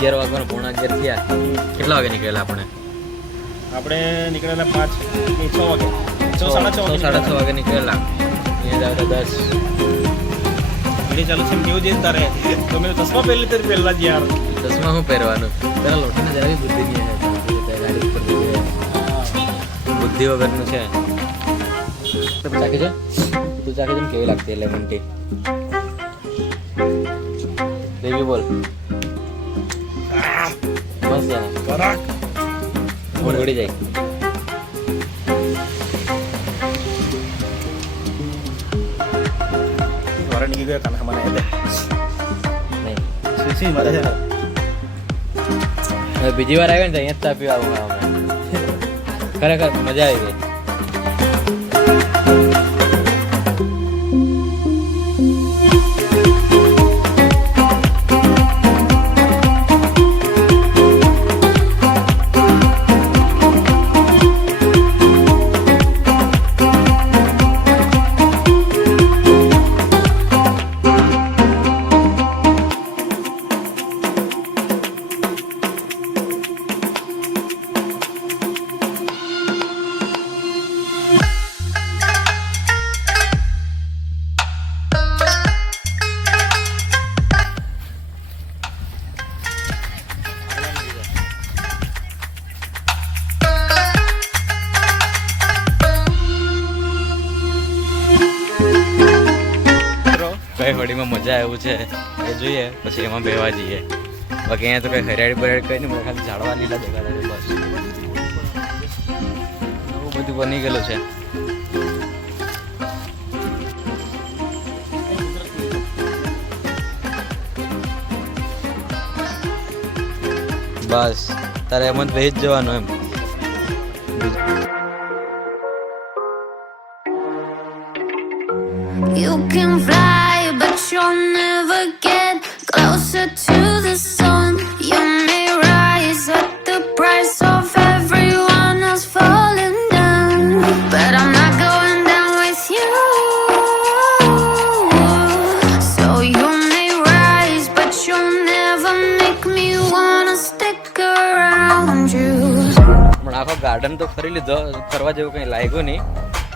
11 વાગ્યાનો પોણા 11 થયા. કેટલા વાગે નીકળેલા આપણે નીકળેલા 5 કે 6 વાગે 6:30 વાગે નીકળેલા. અહીંયા આવતા 10 ચાલુ છે કેવું છે તારે તો મેં ચશ્મા પહેલી તરી પહેલા જ યાર ચશ્મા શું પહેરવાનું તારા લોટીને જરા બી બુદ્ધિ નહીં આવે ગાડી ઉપર બુદ્ધિ વગરનું છે. ચાખી છે તું ચાખી છે કેવી લાગતી લેમન ટી દેવી બોલ મસ્ત છે કરાક ઉડી જાય. orang ini gue karena mana ada નહીં sisi mana ya હવે બીજી વાર આવ્યો ને તો અહીંયા જ ચા પીવા આવું અમે ખરેખર મજા આવી ગઈ. કઈ હોડીમાં મજા આવ્યું છે એ જોઈએ પછી એમાં બેહવા જઈએ. બાકી અહીંયા તો કઈ હરિયાળી બરિયાળી કઈ નહીં મને ખાલી ઝાડવા લીલા દેખાતા છે બસ. એવું બધું બની ગયેલું છે. બસ તારે એમ જ બેસી જ જવાનું એમ. You can fly, but you'll never get closer to the sun. You may rise at the price of everyone else falling down, but I'm not going down with you. So you may rise, but you'll never make me wanna stick around you. પણ આખો garden તો ફરી લીધો, ફરવા જેવું કંઈ લાગ્યું નહીં.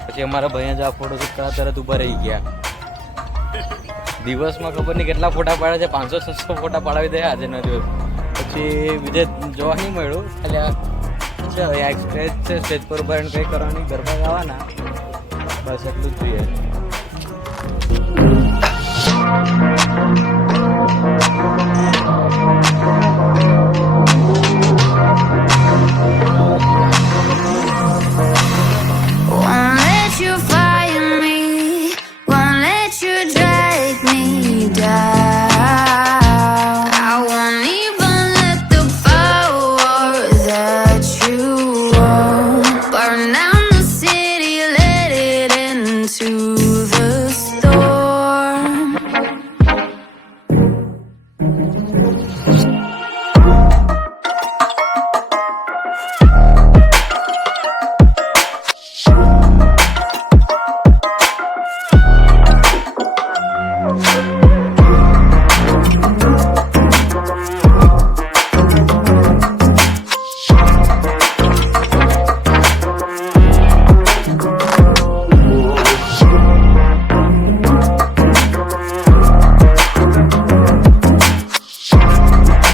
પછી અમારા ભાઈ જ આ ફોટોશૂટ કરવા તરત ઊભા રહી ગયા. દિવસમાં ખબર નહીં કેટલા ફોટા પાડે છે, 500-600 ફોટા પાડાવી દે આજે ન દિવસ. પછી બીજે જોવા નહીં મળ્યું. ખાલી આ છે હવે આ સ્ટેજ છે, સ્ટેજ પર ઉભા કંઈ કરવાની, ગરબા ગાવાના, બસ એટલું જ જોઈએ.